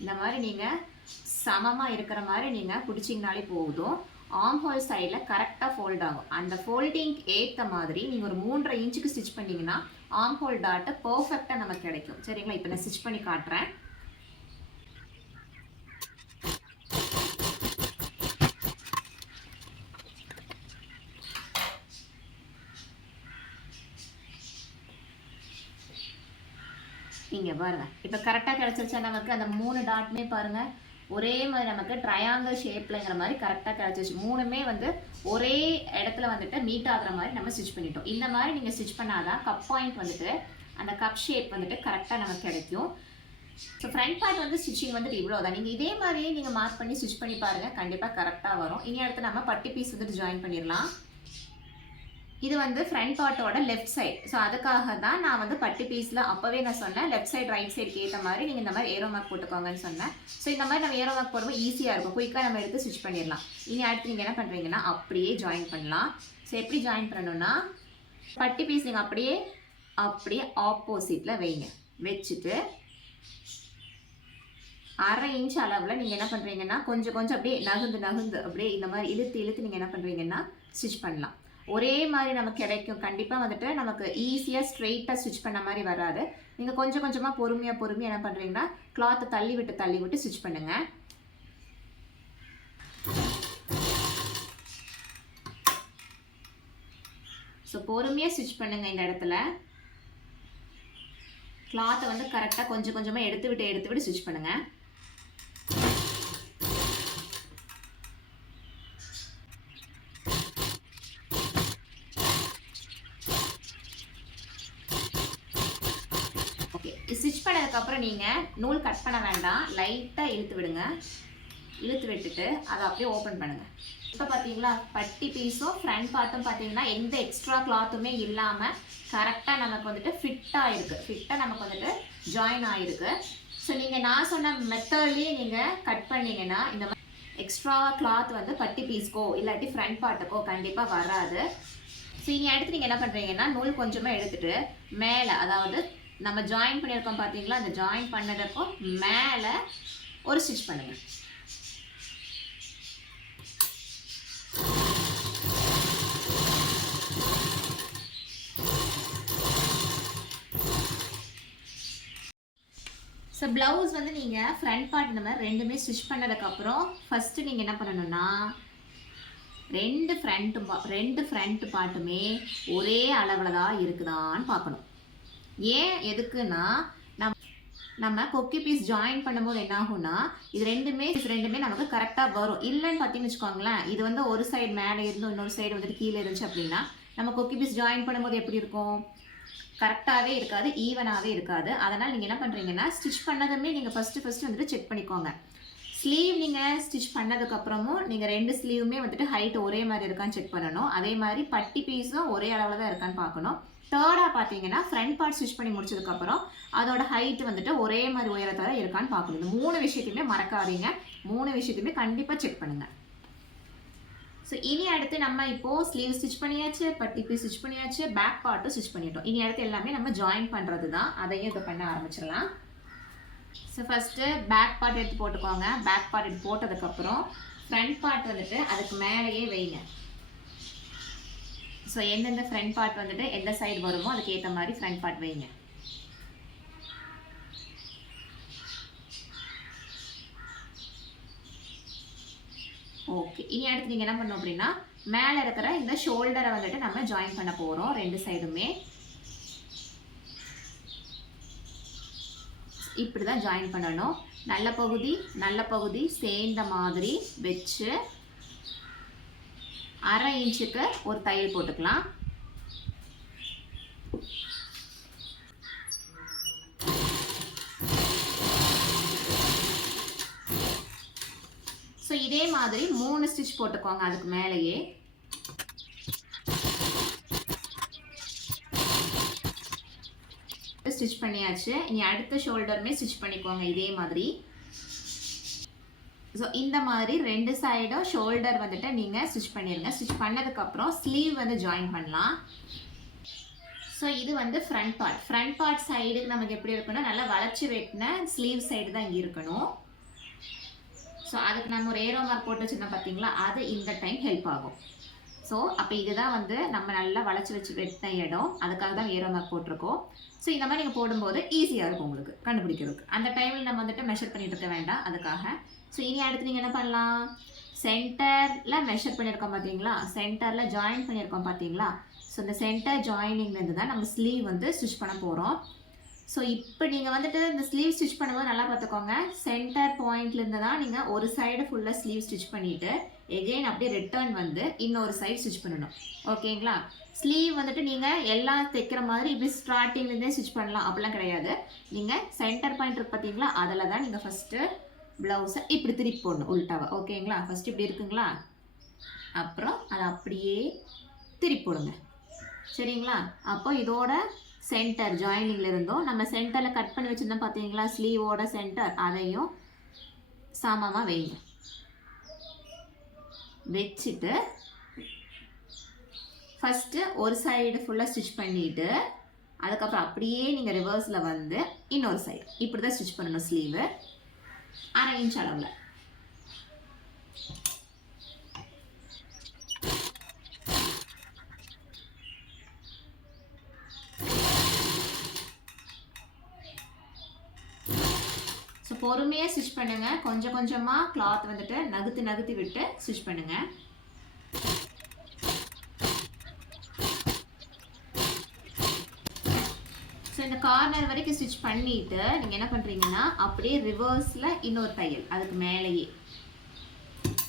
இந்த மாதிரி நீங்கள் சமமாக இருக்கிற மாதிரி நீங்கள் பிடிச்சிங்கனாலே போதும். ஆர்ம் ஹோல் சைடில் கரெக்டாக ஃபோல்ட் ஆகும். அந்த ஃபோல்டிங் ஏற்ற மாதிரி நீங்கள் ஒரு 3.5 இன்ச்சுக்கு ஸ்டிச் பண்ணிங்கன்னா ஆர்ம் ஹோல் டாட்டை பர்ஃபெக்டாக நமக்கு கிடைக்கும். சரிங்களா? இப்போ நான் ஸ்டிச் பண்ணி காட்டுறேன். இங்கே பாருங்கள், இப்போ கரெக்டாக கிடச்சிருச்சா நமக்கு. அந்த 3 டாட்டுமே பாருங்கள் ஒரே மாதிரி நமக்கு ட்ரையாங்கிள் ஷேப்லங்கிற மாதிரி கரெக்டாக கிடச்சிச்சு. 3மே வந்து ஒரே இடத்துல வந்துட்டு மீட் ஆகிற மாதிரி நம்ம ஸ்டிச் பண்ணிட்டோம். இந்த மாதிரி நீங்கள் ஸ்டிச் பண்ணாதான் கப் பாயிண்ட் வந்துட்டு அந்த கப் ஷேப் வந்துட்டு கரெக்டாக நமக்கு கிடைக்கும். ஸோ ஃப்ரண்ட் பார்ட் வந்து ஸ்டிச்சிங் வந்துட்டு இவ்வளோ தான். நீங்கள் இதே மாதிரியே நீங்கள் மார்க் பண்ணி ஸ்டிச் பண்ணி பாருங்கள், கண்டிப்பாக கரெக்டாக வரும். இனி அடுத்து நம்ம பட்டி பீஸ் வந்துட்டு ஜாயின் பண்ணிடலாம். இது வந்து ஃப்ரண்ட் பார்ட்டோட லெஃப்ட் சைடு. ஸோ அதுக்காக தான் நான் வந்து பட்டி பீஸில் அப்போவே நான் சொன்னேன் லெஃப்ட் சைடு ரைட் சைடுக்கு ஏற்ற மாதிரி நீங்கள் இந்த மாதிரி ஏரோ மார்க் போட்டுக்கோங்கன்னு சொன்னேன். ஸோ இந்த மாதிரி நம்ம ஏரோ மார்க் போடும்போது ஈஸியாக இருக்கும், குயிக்காக நம்ம எடுத்து ஸ்டிச் பண்ணிடலாம். இனி அடுத்து நீங்கள் என்ன பண்ணுறீங்கன்னா அப்படியே ஜாயின் பண்ணலாம். ஸோ எப்படி ஜாயின் பண்ணணும்னா பட்டி பீஸ் நீங்கள் அப்படியே ஆப்போசிட்டில் வைங்க. வச்சுட்டு 1/2 இன்ச் அளவில் நீங்கள் என்ன பண்ணுறீங்கன்னா கொஞ்சம் அப்படியே நகுந்து அப்படியே இந்த மாதிரி இழுத்து நீங்கள் என்ன பண்ணுறீங்கன்னா ஸ்டிச் பண்ணலாம். ஒரே மாதிரி நமக்கு கிடைக்கும். கண்டிப்பாக வந்துட்டு நமக்கு ஈஸியாக ஸ்ட்ரெயிட்டாக ஸ்டிச் பண்ண மாதிரி வராது. நீங்கள் கொஞ்சம் கொஞ்சமாக பொறுமையாக என்ன பண்ணுறீங்கன்னா கிளாத்தை தள்ளி விட்டு ஸ்டிச் பண்ணுங்கள். ஸோ பொறுமையாக ஸ்டிச் பண்ணுங்கள். இந்த இடத்துல கிளாத்தை வந்து கரெக்டாக கொஞ்சம் கொஞ்சமாக எடுத்து விட்டு ஸ்டிச் பண்ணுங்கள். ஸ்டிச் பண்ணதுக்கப்புறம் நீங்கள் நூல் கட் பண்ண வேண்டாம், லைட்டாக இழுத்து விடுங்க. இழுத்து விட்டுட்டு அதை அப்படியே ஓப்பன் பண்ணுங்கள். இப்போ பார்த்தீங்களா பட்டி பீஸும் ஃப்ரண்ட் பார்ட்டும் பார்த்தீங்கன்னா எந்த எக்ஸ்ட்ரா கிளாத்துமே இல்லாமல் கரெக்டாக நமக்கு வந்துட்டு ஃபிட்டாக நமக்கு வந்துட்டு ஜாயின் ஆகிருக்கு. ஸோ நீங்கள் நான் சொன்ன மெத்தட்லேயே நீங்கள் கட் பண்ணிங்கன்னா இந்த மாதிரி எக்ஸ்ட்ரா கிளாத் வந்து பட்டி பீஸ்க்கோ இல்லாட்டி ஃப்ரண்ட் பார்ட்டுக்கோ கண்டிப்பாக வராது. ஸோ இனி அடுத்து நீங்கள் என்ன பண்ணுறீங்கன்னா நூல் கொஞ்சமாக எடுத்துகிட்டு மேலே, அதாவது நம்ம ஜாயின் பண்ணியிருக்கோம் பார்த்தீங்களா, அந்த ஜாயின் பண்ணதுக்கும் மேலே ஒரு ஸ்டிச் பண்ணுங்கள். ஸோ ப்ளவுஸ் வந்து நீங்கள் ஃப்ரண்ட் பார்ட் இந்த மாதிரி ரெண்டுமே ஸ்டிச் பண்ணதுக்கப்புறம் ஃபஸ்ட்டு நீங்கள் என்ன பண்ணணும்னா ரெண்டு ஃப்ரண்ட் பார்ட்டுமே ஒரே அளவில் தான் இருக்குதான்னு பார்க்கணும். ஏன் எதுக்குன்னா நம்ம கொக்கி பீஸ் ஜாயின் பண்ணும்போது என்ன ஆகும்னா இது ரெண்டுமே நமக்கு கரெக்டாக வரும். இல்லைன்னு பார்த்தீங்கன்னு வச்சுக்கோங்களேன், இது வந்து ஒரு சைடு மேலே இருந்து இன்னொரு சைடு வந்துட்டு கீழே இருந்துச்சு அப்படின்னா நம்ம கொக்கி பீஸ் ஜாயின் பண்ணும்போது எப்படி இருக்கும், கரெக்டாகவே இருக்காது, ஈவனாகவே இருக்காது. அதனால் நீங்கள் என்ன பண்ணுறீங்கன்னா ஸ்டிச் பண்ணதுமே நீங்கள் ஃபஸ்ட்டு வந்துட்டு செக் பண்ணிக்கோங்க. ஸ்லீவ் நீங்கள் ஸ்டிச் பண்ணதுக்கப்புறமும் நீங்கள் 2 ஸ்லீவுமே வந்துட்டு ஹைட் ஒரே மாதிரி இருக்கான்னு செக் பண்ணணும். அதே மாதிரி பட்டி பீஸும் ஒரே அளவில் தான் இருக்கான்னு பார்க்கணும். தேர்டாக பார்த்தீங்கன்னா ஃப்ரண்ட் பார்ட் ஸ்டிச் பண்ணி முடிச்சதுக்கப்புறம் அதோட ஹைட் வந்துட்டு ஒரே மாதிரி உயரத்தில் இருக்கான்னு பார்க்கணும். இந்த 3 விஷயத்தையுமே மறக்காதீங்க. 3 விஷயத்தையுமே கண்டிப்பாக செக் பண்ணுங்கள். ஸோ இனி அடுத்து நம்ம இப்போது ஸ்லீவ் ஸ்டிச் பண்ணியாச்சு, பட்டி பீஸ் ஸ்டிச் பண்ணியாச்சு, பேக் பார்ட்டும் ஸ்டிச் பண்ணிட்டோம். இனி அடுத்து எல்லாமே நம்ம ஜாயின் பண்ணுறது தான். அதையும் இதை பண்ண ஆரம்பிச்சிடலாம். ஸோ ஃபஸ்ட்டு பேக் பார்ட் எடுத்து போட்டுக்கோங்க. பேக் பார்ட் எடுத்து போட்டதுக்கப்புறம் ஃப்ரண்ட் பார்ட் வந்துட்டு அதுக்கு மேலேயே வைங்க. ஸோ எந்தெந்த ஃப்ரண்ட் பார்ட் வந்துட்டு எந்த சைடு வருமோ அதுக்கு ஏற்ற மாதிரி ஃப்ரண்ட் பார்ட் வைங்க. ஓகே, இனி அடுத்து நீங்கள் என்ன பண்ணணும் அப்படின்னா மேலே இருக்கிற இந்த ஷோல்டரை வந்துட்டு நம்ம ஜாயின் பண்ண போகிறோம். 2 சைடுமே இப்படி தான் ஜாயின் பண்ணணும். நல்ல பகுதி சேர்ந்த மாதிரி வச்சு 1/2 இன்ச்சுக்கு ஒரு தையல் போட்டுக்கலாம். ஸோ இதே மாதிரி 3 ஸ்டிச் போட்டுக்கோங்க அதுக்கு மேலேயே. ஸ்டிச் பண்ணியாச்சு. இனி அடுத்த ஷோல்டருமே ஸ்டிச் பண்ணிக்கோங்க இதே மாதிரி. ஸோ இந்த மாதிரி 2 சைடும் ஷோல்டர் வந்துட்டு நீங்கள் ஸ்டிச் பண்ணிடுங்க. ஸ்டிச் பண்ணதுக்கப்புறம் ஸ்லீவ் வந்து ஜாயின் பண்ணலாம். ஸோ இது வந்து ஃப்ரண்ட் பார்ட் சைடுக்கு நமக்கு எப்படி இருக்குன்னா நல்லா வளைச்சி வெட்டின ஸ்லீவ் சைடு தான் இங்கே இருக்கணும். ஸோ அதுக்கு நம்ம ஒரு ஏரோ மார்க் போட்டு வச்சுருந்தோம் பார்த்தீங்களா, அது இந்த டைம் ஹெல்ப் ஆகும். ஸோ அப்போ இதுதான் வந்து நம்ம நல்லா வளைச்சி வச்சு வெட்டின இடம், அதுக்காக தான் ஏரோ மார்க் போட்டிருக்கோம். ஸோ இந்த மாதிரி நீங்கள் போடும்போது ஈஸியாக இருக்கும் உங்களுக்கு கண்டுபிடிக்கிறதுக்கு. அந்த டைமில் நம்ம வந்துட்டு மெஷர் பண்ணிட்டு இருக்க வேண்டாம் அதுக்காக. ஸோ இனி அடுத்து நீங்கள் என்ன பண்ணலாம், சென்டரில் மெஷர் பண்ணியிருக்கோம் பார்த்தீங்களா, சென்டரில் ஜாயின் பண்ணியிருக்கோம் பார்த்தீங்களா. ஸோ இந்த சென்டர் ஜாயினிங்லேருந்து தான் நம்ம ஸ்லீவ் வந்து ஸ்டிச் பண்ண போகிறோம். ஸோ இப்போ நீங்கள் வந்துட்டு இந்த ஸ்லீவ் ஸ்டிச் பண்ணும்போது நல்லா பார்த்துக்கோங்க, சென்டர் பாயிண்ட்லேருந்து தான் நீங்கள் ஒரு சைடு ஃபுல்லாக ஸ்லீவ் ஸ்டிச் பண்ணிவிட்டு எகெயின் அப்படியே ரிட்டர்ன் வந்து இன்னொரு சைடு ஸ்டிச் பண்ணணும். ஓகேங்களா. ஸ்லீவ் வந்துட்டு நீங்கள் எல்லாம் தைக்கிற மாதிரி இப்படி ஸ்டார்டிங்லேருந்தே ஸ்டிச் பண்ணலாம் அப்படிலாம் கிடையாது. நீங்கள் சென்டர் பாயிண்ட் இருக்கு பார்த்தீங்களா, அதில் தான் நீங்கள் ஃபஸ்ட்டு ப்ளவுஸை இப்படி திருப்பி போடணும் உள்டாவை. ஓகேங்களா. ஃபஸ்ட்டு இப்படி இருக்குங்களா, அப்புறம் அதை அப்படியே திருப்பி போடுங்க. சரிங்களா? அப்போ இதோட சென்டர் ஜாயினிங்ல இருந்தோம் நம்ம சென்டரில் கட் பண்ணி வச்சுருந்தோம் பார்த்தீங்களா, ஸ்லீவோட சென்டர், அதையும் சமமாக வைங்க. வச்சுட்டு ஃபஸ்ட்டு ஒரு சைடு ஃபுல்லாக ஸ்டிச் பண்ணிவிட்டு அதுக்கப்புறம் அப்படியே நீங்கள் ரிவர்ஸில் வந்து இன்னொரு சைடு இப்படி தான் ஸ்டிச் பண்ணணும். ஸ்லீவு 1/2 இன்ச் அளவில். ஸோ பொறுமையாக ஸ்டிச் பண்ணுங்கள். கொஞ்சம் கொஞ்சமாக கிளாத் வந்துட்டு நகர்த்தி விட்டு ஸ்டிச் பண்ணுங்கள். ஸோ இந்த கார்னர் வரைக்கும் ஸ்டிச் பண்ணிவிட்டு நீங்கள் என்ன பண்ணுறீங்கன்னா அப்படியே ரிவர்ஸில் இன்னொரு தையல் அதுக்கு மேலேயே.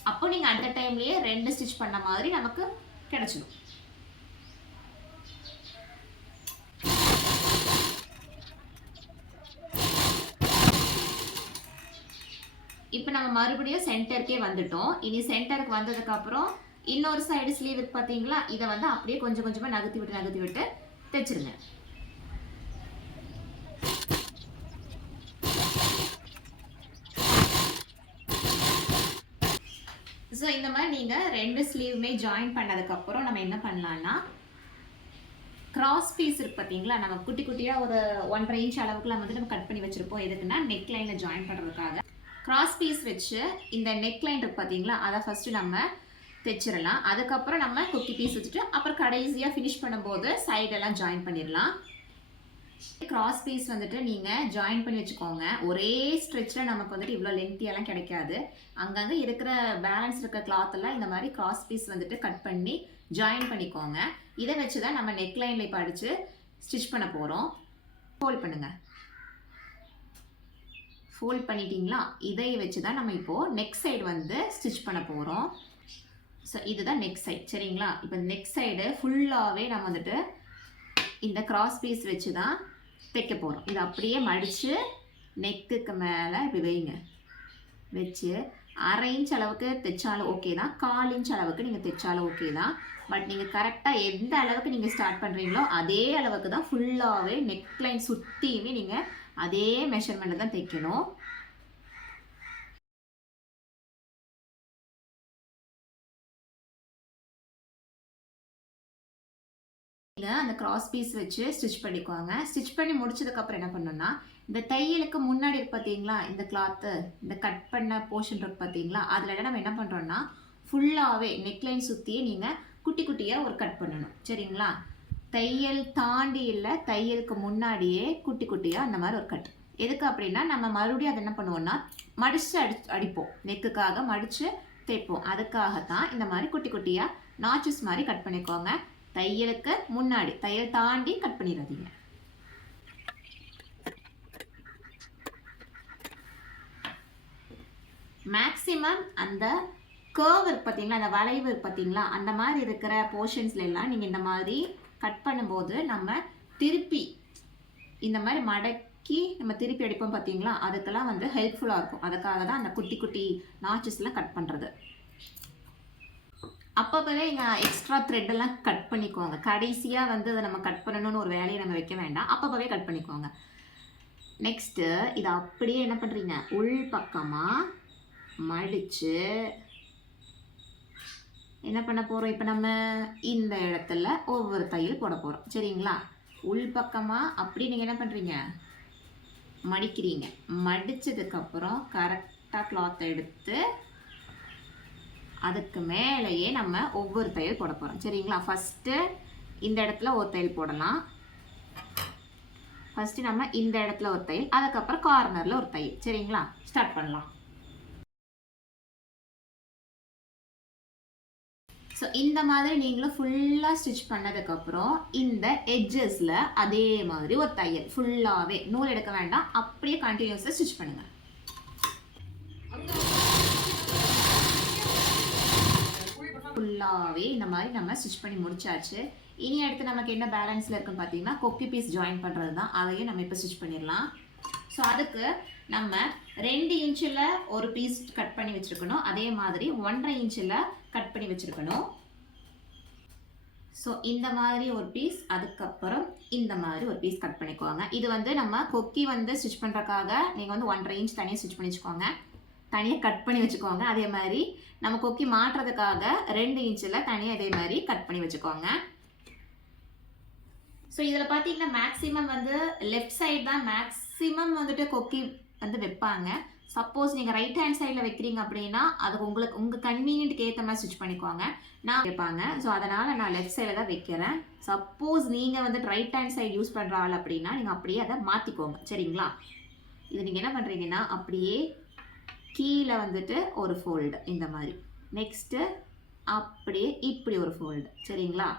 அப்போ நீங்கள் அந்த டைம்லேயே 2 ஸ்டிச் பண்ண மாதிரி நமக்கு கிடச்சிடும். இப்போ நம்ம மறுபடியும் சென்டருக்கே வந்துட்டோம். இனி சென்டருக்கு வந்ததுக்கப்புறம் இன்னொரு சைடு ஸ்லீவ் இருக்கு பார்த்தீங்களா, இதை வந்து அப்படியே கொஞ்சம் கொஞ்சமாக நகர்த்தி விட்டு தைச்சிருங்க. ஸோ இந்த மாதிரி நீங்கள் 2 ஸ்லீவுமே ஜாயின் பண்ணதுக்கப்புறம் நம்ம என்ன பண்ணலான்னா, கிராஸ் பீஸ் இருக்கு பார்த்தீங்களா, நம்ம குட்டி குட்டியாக ஒரு 1.5 இன்ச் அளவுக்குலாம் வந்து நம்ம கட் பண்ணி வச்சுருப்போம். எதுக்குன்னா நெக் லைனில் ஜாயின் பண்ணுறதுக்காக. கிராஸ் பீஸ் வச்சு இந்த நெக் லைன் இருக்கு பார்த்தீங்களா, அதை ஃபஸ்ட்டு நம்ம தைச்சிடலாம். அதுக்கப்புறம் நம்ம குக்கி பீஸ் வச்சுட்டு அப்புறம் கடைசியாக ஃபினிஷ் பண்ணும்போது சைடெல்லாம் ஜாயின் பண்ணிடலாம். கிராஸ் பீஸ் வந்துட்டு நீங்கள் ஜாயின் பண்ணி வச்சுக்கோங்க. ஒரே ஸ்ட்ரெச்சில் நமக்கு வந்துட்டு இவ்வளோ லென்த்தியெல்லாம் கிடைக்காது. அங்கங்கே இருக்கிற பேலன்ஸ் இருக்க கிளாத்தெல்லாம் இந்த மாதிரி கிராஸ் பீஸ் வந்துட்டு கட் பண்ணி ஜாயின் பண்ணிக்கோங்க. இதை வச்சு தான் நம்ம நெக் லைனில் இப்போ அடித்து ஸ்டிச் பண்ண போகிறோம். ஃபோல்ட் பண்ணுங்கள். ஃபோல்ட் பண்ணிட்டீங்களா? இதை வச்சு தான் நம்ம இப்போது நெக் சைடு வந்து ஸ்டிச் பண்ண போகிறோம். ஸோ இதுதான் நெக் சைடு. சரிங்களா? இப்போ நெக் சைடு ஃபுல்லாகவே நம்ம வந்துட்டு இந்த கிராஸ் பீஸ் வச்சு தான் தைக்க போகிறோம். இது அப்படியே மடித்து நெக்குக்கு மேலே இப்படி வைங்க. வச்சு 1/2 இன்ச் அளவுக்கு தைச்சாலும் ஓகே தான், 1/4 இன்ச் அளவுக்கு நீங்கள் தைச்சாலும் ஓகே தான். பட் நீங்கள் கரெக்டாக எந்த அளவுக்கு நீங்கள் ஸ்டார்ட் பண்ணுறீங்களோ அதே அளவுக்கு தான் ஃபுல்லாகவே நெக் லைன் சுற்றியுமே நீங்கள் அதே மெஷர்மெண்ட்டில் தான் தைக்கணும். அந்த கிராஸ் பீஸ் வச்சு ஸ்டிச் பண்ணிக்குவாங்க. ஸ்டிச் பண்ணி முடிச்சதுக்கப்புறம் என்ன பண்ணணும்னா, இந்த தையலுக்கு முன்னாடி இருக்கு பார்த்தீங்களா, இந்த கிளாத்து இந்த கட் பண்ண போர்ஷன் இருக்கு பார்த்தீங்களா, அதில் நம்ம என்ன பண்ணுறோம்னா ஃபுல்லாகவே நெக்லைன் சுற்றியே நீங்கள் குட்டி குட்டியாக ஒரு கட் பண்ணணும். சரிங்களா? தையல் தாண்டி இல்லை, தையலுக்கு முன்னாடியே குட்டி குட்டியாக அந்த மாதிரி ஒரு கட். எதுக்கு அப்படின்னா நம்ம மறுபடியும் அதை என்ன பண்ணுவோம்னா மடித்து அடிப்போம். நெக்குக்காக மடித்து தைப்போம். அதுக்காகத்தான் இந்த மாதிரி குட்டி குட்டியாக நாச்சஸ் மாதிரி கட் பண்ணிக்கோங்க. தையலுக்கு முன்னாடி, தையல் தாண்டி கட் பண்ணிடாதீங்க. மேக்ஸிமம் அந்த கர்வ் இருக்கு பார்த்தீங்களா, அந்த வளைவு இருக்கு பார்த்தீங்களா, அந்த மாதிரி இருக்கிற போர்ஷன்ஸ்ல எல்லாம் நீங்கள் இந்த மாதிரி கட் பண்ணும்போது நம்ம திருப்பி இந்த மாதிரி மடக்கி நம்ம திருப்பி அடிப்போம் பார்த்தீங்களா, அதுக்கெல்லாம் வந்து ஹெல்ப்ஃபுல்லாக இருக்கும். அதுக்காக தான் அந்த குட்டி குட்டி நாச்சஸ்லாம் கட் பண்ணுறது. அப்போவே இங்கே எக்ஸ்ட்ரா த்ரெட்டெல்லாம் கட் பண்ணிக்குவாங்க. கடைசியாக வந்து அதை நம்ம கட் பண்ணணும்னு ஒரு வேலையை நம்ம வைக்க வேண்டாம். அப்போவே கட் பண்ணிக்குவாங்க. நெக்ஸ்ட்டு இதை அப்படியே என்ன பண்ணுறீங்க, உள் பக்கமாக மடித்து என்ன பண்ண போகிறோம், இப்போ நம்ம இந்த இடத்துல ஒவ்வொரு தையல் போட போகிறோம். சரிங்களா? உள் பக்கமாக அப்படி நீங்கள் என்ன பண்ணுறீங்க, மடிக்கிறீங்க. மடித்ததுக்கப்புறம் கரெக்டாக கிளாத்தை எடுத்து அதுக்கு மேலேயே நம்ம ஒவ்வொரு தையல் போட போகிறோம். சரிங்களா? ஃபஸ்ட்டு இந்த இடத்துல ஒரு தையல் போடலாம். ஃபஸ்ட்டு நம்ம இந்த இடத்துல ஒரு தையல், அதுக்கப்புறம் கார்னரில் ஒரு தையல். சரிங்களா? ஸ்டார்ட் பண்ணலாம். ஸோ இந்த மாதிரி நீங்களும் ஃபுல்லாக ஸ்டிச் பண்ணதுக்கப்புறம் இந்த எட்ஜஸில் அதே மாதிரி ஒரு தையல் ஃபுல்லாகவே நூல் எடுக்க வேண்டாம், அப்படியே கண்டினியூஸாக ஸ்டிச் பண்ணுங்கள். ஃபுல்லாகவே இந்த மாதிரி நம்ம ஸ்டிச் பண்ணி முடிச்சாச்சு. இனி அடுத்து நமக்கு என்ன பேலன்ஸில் இருக்குன்னு பார்த்தீங்கன்னா கொக்கி பீஸ் ஜாயின் பண்ணுறது தான். அதையும் நம்ம இப்போ ஸ்டிச் பண்ணிடலாம். ஸோ அதுக்கு நம்ம 2 இன்ச்சில் ஒரு பீஸ் கட் பண்ணி வச்சுருக்கணும். அதே மாதிரி 1.5 இன்ச்சில் கட் பண்ணி வச்சுருக்கணும். ஸோ இந்த மாதிரி ஒரு பீஸ், அதுக்கப்புறம் இந்த மாதிரி ஒரு பீஸ் கட் பண்ணிக்கோங்க. இது வந்து நம்ம கொக்கி வந்து ஸ்டிச் பண்ணுறக்காக நீங்கள் வந்து 1.5 இன்ச் தனியாக ஸ்டிச் பண்ணி வச்சுக்கோங்க, தனியாக கட் பண்ணி வச்சுக்கோங்க. அதே மாதிரி நம்ம கொக்கி மாட்டுறதுக்காக 2 இன்ச்சில் தனியாக இதே மாதிரி கட் பண்ணி வச்சுக்கோங்க. ஸோ இதில் பார்த்தீங்கன்னா மேக்ஸிமம் வந்து லெஃப்ட் சைடு தான் மேக்ஸிமம் வந்துட்டு கொக்கி வந்து வைப்பாங்க. சப்போஸ் நீங்கள் ரைட் ஹேண்ட் சைடில் வைக்கிறீங்க அப்படின்னா அதுக்கு உங்களுக்கு உங்கள் கன்வீனியன்ட்டுக்கு ஏற்ற மாதிரி ஸ்டிச் பண்ணிக்கோங்க. நான் வைப்பாங்க, ஸோ அதனால் நான் லெஃப்ட் சைடில் தான் வைக்கிறேன். சப்போஸ் நீங்கள் வந்து ரைட் ஹேண்ட் சைடு யூஸ் பண்ணுற ஆள் அப்படின்னா நீங்கள் அப்படியே அதை மாற்றிக்கோங்க, சரிங்களா? இது நீங்கள் என்ன பண்ணுறீங்கன்னா அப்படியே கீழே வந்துட்டு ஒரு ஃபோல்டு இந்த மாதிரி, நெக்ஸ்ட்டு அப்படியே இப்படி ஒரு ஃபோல்டு, சரிங்களா?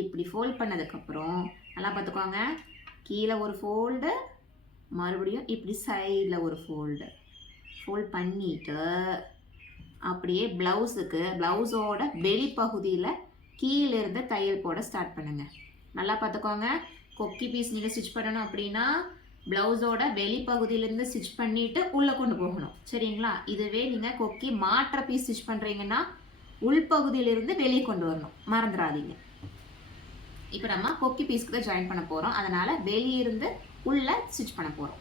இப்படி ஃபோல்ட் பண்ணதுக்கப்புறம் நல்லா பார்த்துக்கோங்க, கீழே ஒரு ஃபோல்டு, மறுபடியும் இப்படி சைடில் ஒரு ஃபோல்டு பண்ணிவிட்டு அப்படியே ப்ளவுஸோட வெளிப்பகுதியில் கீழே இருந்து தையல் போட ஸ்டார்ட் பண்ணுங்கள். நல்லா பார்த்துக்கோங்க, கொக்கி பீஸ் நீங்கள் ஸ்டிச் பண்ணணும் அப்படின்னா ப்ளவுஸோட வெளிப்பகுதியிலேருந்து ஸ்டிச் பண்ணிவிட்டு உள்ளே கொண்டு போகணும், சரிங்களா? இதுவே நீங்கள் கொக்கி மாற்ற பீஸ் ஸ்டிச் பண்ணுறீங்கன்னா உள்பகுதியிலிருந்து வெளியே கொண்டு வரணும், மறந்துடாதீங்க. இப்போ நம்ம கொக்கி பீஸ்க்கு தான் ஜாயின் பண்ண போகிறோம், அதனால் வெளியிருந்து உள்ளே ஸ்டிச் பண்ண போகிறோம்.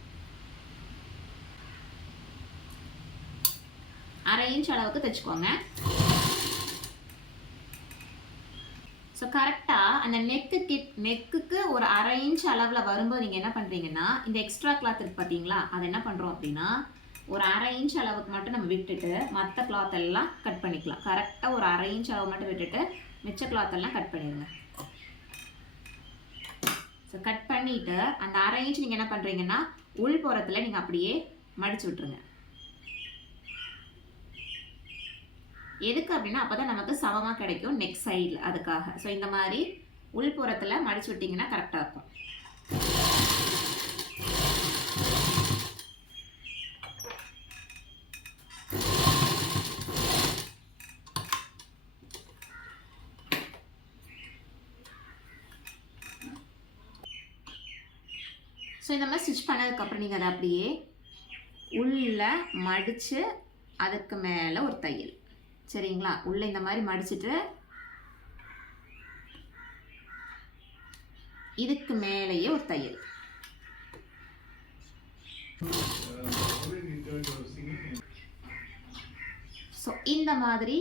1/2 இன்ச் அளவுக்கு தைச்சுக்கோங்க. ஸோ கரெக்டாக அந்த நெக்குக்கு ஒரு 1/2 இன்ச் அளவில் வரும்போது நீங்கள் என்ன பண்ணுறீங்கன்னா இந்த எக்ஸ்ட்ரா கிளாத் இருக்குது பார்த்தீங்களா, அதை என்ன பண்ணுறோம் அப்படின்னா ஒரு 1/2 இன்ச் அளவுக்கு மட்டும் நம்ம விட்டுட்டு மற்ற கிளாத் எல்லாம் கட் பண்ணிக்கலாம். கரெக்டாக ஒரு 1/2 இன்ச் அளவு மட்டும் விட்டுட்டு மிச்ச கிளாத் எல்லாம் கட் பண்ணிடுங்க. ஸோ கட் பண்ணிவிட்டு அந்த 1/2 இன்ச் நீங்கள் என்ன பண்ணுறீங்கன்னா உள்புறத்தில் நீங்கள் அப்படியே மடித்து விட்டுருங்க. எதுக்கு அப்படின்னா அப்போ தான் நமக்கு சமமாக கிடைக்கும் நெக் சைடில், அதுக்காக. ஸோ இந்த மாதிரி உள்புறத்தில் மடித்து விட்டிங்கன்னா கரெக்டாக இருக்கும். ஸோ இந்த மாதிரி ஸ்டிச் பண்ணதுக்கப்புறம் நீங்கள் அதை அப்படியே உள்ளே மடித்து அதுக்கு மேலே ஒரு தையல், சரிங்களா? உள்ளே இந்த மாதிரி மடிச்சுட்டு இதுக்கு மேலேயே ஒரு தையல். ஸோ இந்த மாதிரி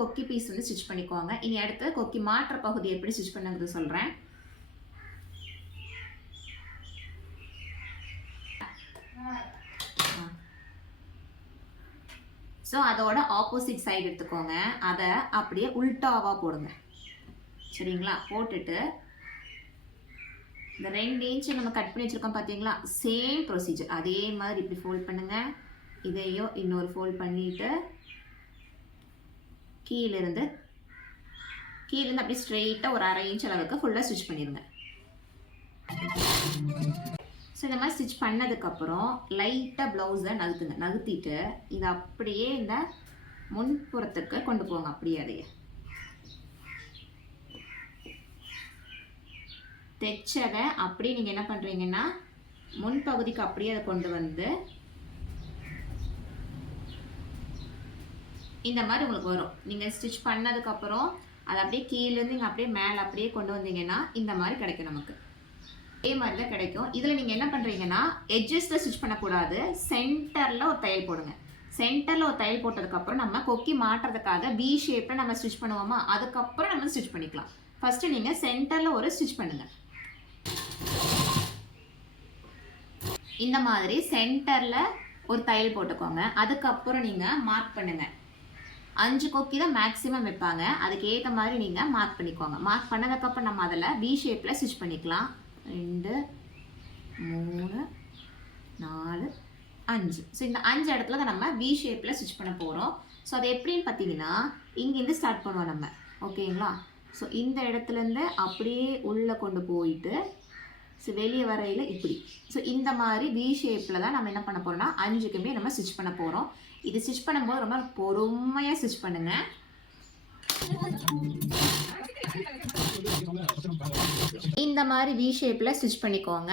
கொக்கி பீஸ் வந்து ஸ்டிச் பண்ணிக்கோங்க. இனி அடுத்து கொக்கி மாற்ற பகுதி எப்படி ஸ்டிச் பண்ணுறது சொல்கிறேன். ஸோ அதோட ஆப்போசிட் சைடு எடுத்துக்கோங்க, அதை அப்படியே உல்டாவாக போடுங்க, சரிங்களா? போட்டுட்டு இந்த 2 இன்ச்சு நம்ம கட் பண்ணி வச்சுருக்கோம் பார்த்தீங்களா, சேம் ப்ரொசீஜர் அதே மாதிரி இப்படி ஃபோல்ட் பண்ணுங்கள். இதையும் இன்னொரு ஃபோல்ட் பண்ணிவிட்டு கீழேருந்து அப்படியே ஸ்ட்ரெயிட்டாக ஒரு 1/2 இன்ச் அளவுக்கு ஃபுல்லாக ஸ்டிச் பண்ணிடுங்க. ஸோ இந்த மாதிரி ஸ்டிச் பண்ணதுக்கப்புறம் லைட்டாக ப்ளவுஸை நகர்த்திட்டு இதை அப்படியே இந்த முன்புறத்துக்கு கொண்டு போங்க. அப்படியே அதையே தைச்சதை அப்படியே நீங்கள் என்ன பண்ணுறீங்கன்னா முன்பகுதிக்கு அப்படியே அதை கொண்டு வந்து இந்த மாதிரி உங்களுக்கு வரும். நீங்கள் ஸ்டிச் பண்ணதுக்கப்புறம் அதை அப்படியே கீழேருந்து நீங்கள் அப்படியே மேலே அப்படியே கொண்டு வந்தீங்கன்னா இந்த மாதிரி கிடைக்கும் நமக்கு. இதே மாதிரி தான் கிடைக்கும். இதில் நீங்கள் என்ன பண்ணுறீங்கன்னா எட்ஜஸில் ஸ்டிச் பண்ணக்கூடாது, சென்டரில் ஒரு தையல் போடுங்க. சென்டரில் ஒரு தையல் போட்டதுக்கப்புறம் நம்ம கொக்கி மாட்டுறதுக்காக வி ஷேப்பில் நம்ம ஸ்டிச் பண்ணுவோமா, அதுக்கப்புறம் நம்ம ஸ்டிச் பண்ணிக்கலாம். ஃபஸ்ட்டு நீங்கள் சென்டரில் ஒரு ஸ்டிச் பண்ணுங்கள். இந்த மாதிரி சென்டரில் ஒரு தையல் போட்டுக்கோங்க. அதுக்கப்புறம் நீங்கள் மார்க் பண்ணுங்கள். 5 கொக்கி தான் மேக்ஸிமம் வைப்பாங்க, அதுக்கு ஏற்ற மாதிரி நீங்கள் மார்க் பண்ணிக்கோங்க. மார்க் பண்ணதுக்கப்புறம் நம்ம அதில் வி ஷேப்பில் ஸ்டிச் பண்ணிக்கலாம். 2 3 4 5. ஸோ இந்த 5 இடத்துல தான் நம்ம வி ஷேப்பில் ஸ்டிச் பண்ண போகிறோம். ஸோ அது எப்படின்னு பார்த்தீங்கன்னா இங்கேருந்து ஸ்டார்ட் பண்ணுவோம் நம்ம, ஓகேங்களா? ஸோ இந்த இடத்துலேருந்து அப்படியே உள்ளே கொண்டு போயிட்டு ஸோ வெளியே வரையில் இப்படி. ஸோ இந்த மாதிரி வி ஷேப்பில் தான் நம்ம என்ன பண்ண போகிறோம்னா 5க்குமே நம்ம ஸ்டிச் பண்ண போகிறோம். இது ஸ்டிச் பண்ணும்போது ரொம்ப பொறுமையாக ஸ்டிச் பண்ணுங்கள். இந்த மாதிரி வி ஷேப்பில் ஸ்டிச் பண்ணிக்கோங்க.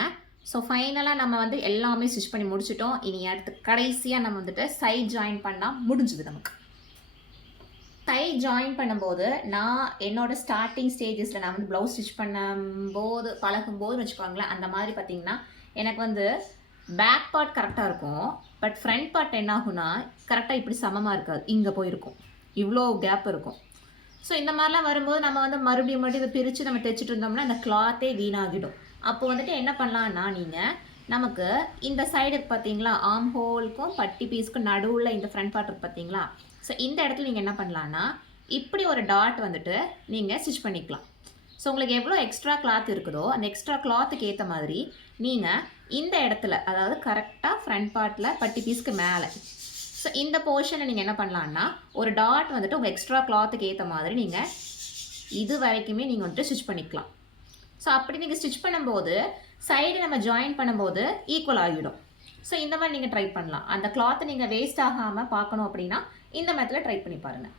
ஸோ ஃபைனலாக நம்ம வந்து எல்லாமே ஸ்டிச் பண்ணி முடிச்சிட்டோம். இனி அடுத்து கடைசியாக நம்ம வந்துட்டு சைட் ஜாயின் பண்ணால் முடிஞ்சுது நமக்கு. கை ஜாயின் பண்ணும்போது நான் என்னோட ஸ்டார்டிங் ஸ்டேஜஸில் நான் வந்து ப்ளவுஸ் ஸ்டிச் பண்ணும்போது பழகும்போதுன்னு வச்சுக்கோங்களேன், அந்த மாதிரி பார்த்தீங்கன்னா எனக்கு வந்து பேக் பார்ட் கரெக்டாக இருக்கும். பட் ஃப்ரண்ட் பார்ட் என்ன ஆகும்னா கரெக்டாக இப்படி சமமாக இருக்காது, இங்கே போயிருக்கும், இவ்வளோ கேப் இருக்கும். ஸோ இந்த மாதிரிலாம் வரும்போது நம்ம வந்து மறுபடியும் இதை பிரித்து நம்ம தைச்சிட்டு இருந்தோம்னா அந்த கிளாத்தே வீணாகிடும். அப்போ வந்துட்டு என்ன பண்ணலான்னா, நீங்கள் நமக்கு இந்த சைடு பார்த்தீங்களா, ஆர்ம் ஹோலுக்கும் பட்டி பீஸ்க்கும் நடுவில் இந்த ஃப்ரண்ட் பார்ட் இருக்கு பார்த்தீங்களா. ஸோ இந்த இடத்துல நீங்கள் என்ன பண்ணலான்னா, இப்படி ஒரு டாட் வந்துட்டு நீங்கள் ஸ்டிச் பண்ணிக்கலாம். ஸோ உங்களுக்கு எவ்வளோ எக்ஸ்ட்ரா கிளாத் இருக்குதோ அந்த எக்ஸ்ட்ரா கிளாத்துக்கு ஏற்ற மாதிரி நீங்கள் இந்த இடத்துல, அதாவது கரெக்டாக ஃப்ரண்ட் பார்ட்டில் பட்டி பீஸ்க்கு மேலே, ஸோ இந்த போர்ஷனை நீங்கள் என்ன பண்ணலான்னா ஒரு டாட் வந்துட்டு உங்கள் எக்ஸ்ட்ரா கிளாத்துக்கு ஏற்ற மாதிரி நீங்கள் இது வரைக்குமே நீங்கள் வந்துட்டு ஸ்டிச் பண்ணிக்கலாம். ஸோ அப்படி நீங்கள் ஸ்டிச் பண்ணும்போது சைடு நம்ம ஜாயின் பண்ணும்போது ஈக்குவல் ஆகிடும். ஸோ இந்த மாதிரி நீங்கள் ட்ரை பண்ணலாம். அந்த கிளாத்தை நீங்கள் வேஸ்ட் ஆகாமல் பார்க்கணும் அப்படின்னா இந்த மெத்தடில் ட்ரை பண்ணி பாருங்கள்.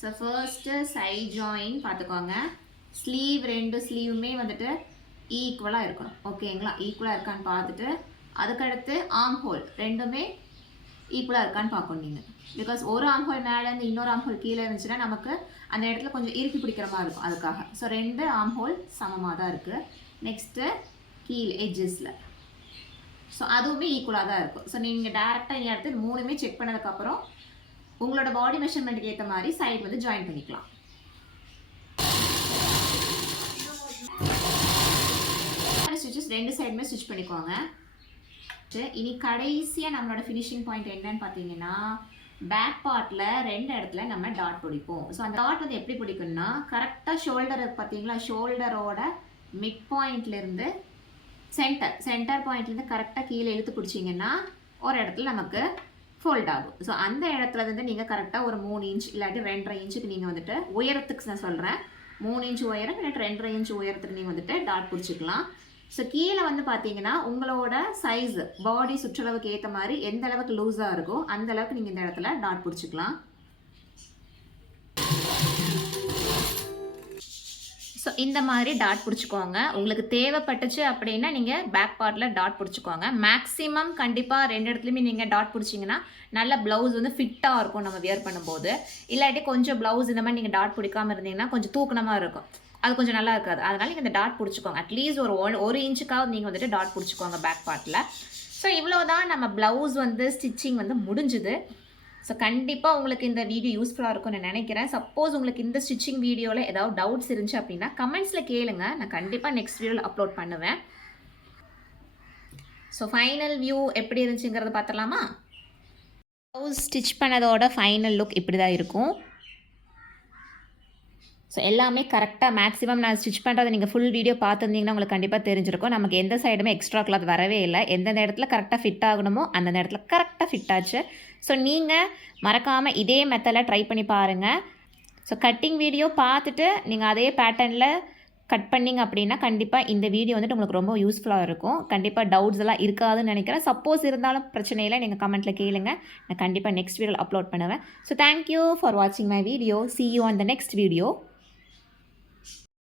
ஸோ ஃபர்ஸ்ட்டு சைட் ஜாயின் பார்த்துக்கோங்க. ஸ்லீவ் ரெண்டு ஸ்லீவுமே வந்துட்டு ஈக்குவலாக இருக்கணும். ஓகேங்களா, ஈக்குவலாக இருக்கான்னு பார்த்துட்டு அதுக்கடுத்து ஆர்ம் ஹோல் ரெண்டுமே ஈக்குவலாக இருக்கான்னு பார்க்கணும் நீங்கள். பிகாஸ் ஒரு ஆர்ம் ஹோல் மேலேருந்து இன்னொரு ஆர்ம் ஹோல் கீழே இருந்துச்சுன்னா நமக்கு அந்த இடத்துல கொஞ்சம் இறுக்கி பிடிக்கிற மாதிரி இருக்கும், அதுக்காக. ஸோ ரெண்டு ஆர்ம் ஹோல் சமமாக தான் இருக்குது. நெக்ஸ்ட்டு கீழே எட்ஜஸில், ஸோ அதுவுமே ஈக்குவலாக தான் இருக்கும். ஸோ நீங்கள் டேரெக்டாக இந்த இடத்துல மூணுமே செக் பண்ணதுக்கப்புறம் உங்களோட பாடி மெஷர்மெண்ட்டுக்கு ஏற்ற மாதிரி சைடு வந்து ஜாயின் பண்ணிக்கலாம். ஸ்டிச்சஸ் ரெண்டு சைடுமே ஸ்டிச் பண்ணிக்கோங்க. இனி கடைசியாக நம்மளோட ஃபினிஷிங் பாயிண்ட் என்னன்னு பார்த்தீங்கன்னா, பேக் பார்ட்டில் ரெண்டு இடத்துல நம்ம டாட் பிடிப்போம். ஸோ அந்த டாட் வந்து எப்படி பிடிக்கும்னா கரெக்டாக ஷோல்டர் பார்த்தீங்களா, ஷோல்டரோட மிட் பாயிண்ட்லேருந்து சென்டர் பாயிண்ட்லேருந்து கரெக்டாக கீழே இழுத்து பிடிச்சிங்கன்னா ஒரு இடத்துல நமக்கு ஃபோல்ட் ஆகும். ஸோ அந்த இடத்துல வந்து நீங்கள் கரெக்டாக ஒரு 3 இன்ச் இல்லாட்டி 2.5 இன்ச்சுக்கு நீங்கள் வந்துட்டு உயரத்துக்கு நான் சொல்கிறேன், 3 இன்ச் உயரம் இல்லாட்டி 2.5 இன்ச் உயரத்துக்கு நீங்கள் வந்துட்டு டாட் பிடிச்சிக்கலாம். ஸோ கீழே வந்து பார்த்தீங்கன்னா உங்களோட சைஸ் பாடி சுற்றளவுக்கு ஏற்ற மாதிரி எந்த அளவுக்கு லூஸாக இருக்கோ அந்த அளவுக்கு நீங்கள் இந்த இடத்துல டாட் பிடிச்சிக்கலாம். ஸோ இந்த மாதிரி டாட் பிடிச்சிக்கோங்க. உங்களுக்கு தேவைப்பட்டுச்சு அப்படின்னா நீங்கள் பேக் பார்ட்டில் டாட் பிடிச்சிக்கோங்க. மேக்ஸிமம் கண்டிப்பாக ரெண்டு இடத்துலையுமே நீங்கள் டாட் பிடிச்சிங்கன்னா நல்ல ப்ளவுஸ் வந்து ஃபிட்டாக இருக்கும் நம்ம வியர் பண்ணும்போது. இல்லாட்டி கொஞ்சம் ப்ளவுஸ் இந்த மாதிரி நீங்கள் டாட் பிடிக்காமல் இருந்தீங்கன்னா கொஞ்சம் தூக்கணமாக இருக்கும், அது கொஞ்சம் நல்லா இருக்காது. அதனால் நீங்கள் இந்த டாட் பிடிச்சிக்கோங்க. அட்லீஸ்ட் ஒரு இன்ச்சுக்காவது நீங்கள் வந்துட்டு டாட் பிடிச்சிக்கோங்க பேக் பார்ட்டில். ஸோ இவ்வளோ தான் நம்ம ப்ளவுஸ் வந்து ஸ்டிச்சிங் வந்து முடிஞ்சுது. ஸோ கண்டிப்பாக உங்களுக்கு இந்த வீடியோ யூஸ்ஃபுல்லாக இருக்கும்னு நான் நினைக்கிறேன். சப்போஸ் உங்களுக்கு இந்த ஸ்டிச்சிங் வீடியோவில் ஏதாவது டவுட்ஸ் இருந்துச்சு அப்படின்னா கமெண்ட்ஸில் கேளுங்க, நான் கண்டிப்பாக நெக்ஸ்ட் வீடியோவில் அப்லோட் பண்ணுவேன். ஸோ ஃபைனல் வியூ எப்படி இருந்துச்சுங்கிறத பார்த்துடலாமா? ப்ளவுஸ் ஸ்டிச் பண்ணதோட ஃபைனல் லுக் இப்படி தான் இருக்கும். ஸோ எல்லாமே கரெக்டாக மேக்ஸிமம் நான் ஸ்டிச் பண்ணுறதை நீங்கள் ஃபுல் வீடியோ பார்த்துருந்தீங்கன்னா உங்களுக்கு கண்டிப்பாக தெரிஞ்சிருக்கும். நமக்கு எந்த சைடுமே எக்ஸ்ட்ரா கிளாத் வரவே இல்லை. எந்தெந்த இடத்துல கரெக்டாக ஃபிட் ஆகணுமோ அந்தந்த இடத்துல கரெக்டாக ஃபிட் ஆச்சு. ஸோ நீங்கள் மறக்காமல் இதே மெத்தடில் ட்ரை பண்ணி பாருங்கள். ஸோ கட்டிங் வீடியோ பார்த்துட்டு நீங்கள் அதே பேட்டர்னில் கட் பண்ணிங்க அப்படின்னா கண்டிப்பாக இந்த வீடியோ வந்துட்டு உங்களுக்கு ரொம்ப யூஸ்ஃபுல்லாக இருக்கும். கண்டிப்பாக டவுட்ஸ் எல்லாம் இருக்காதுன்னு நினைக்கிறேன். சப்போஸ் இருந்தாலும் பிரச்சனை இல்லை, நீங்கள் கமெண்ட்டில் கேளுங்க, நான் கண்டிப்பாக நெக்ஸ்ட் வீடியோவில் அப்லோட் பண்ணுவேன். ஸோ தேங்க்யூ ஃபார் வாட்சிங் my video. see you on the next video.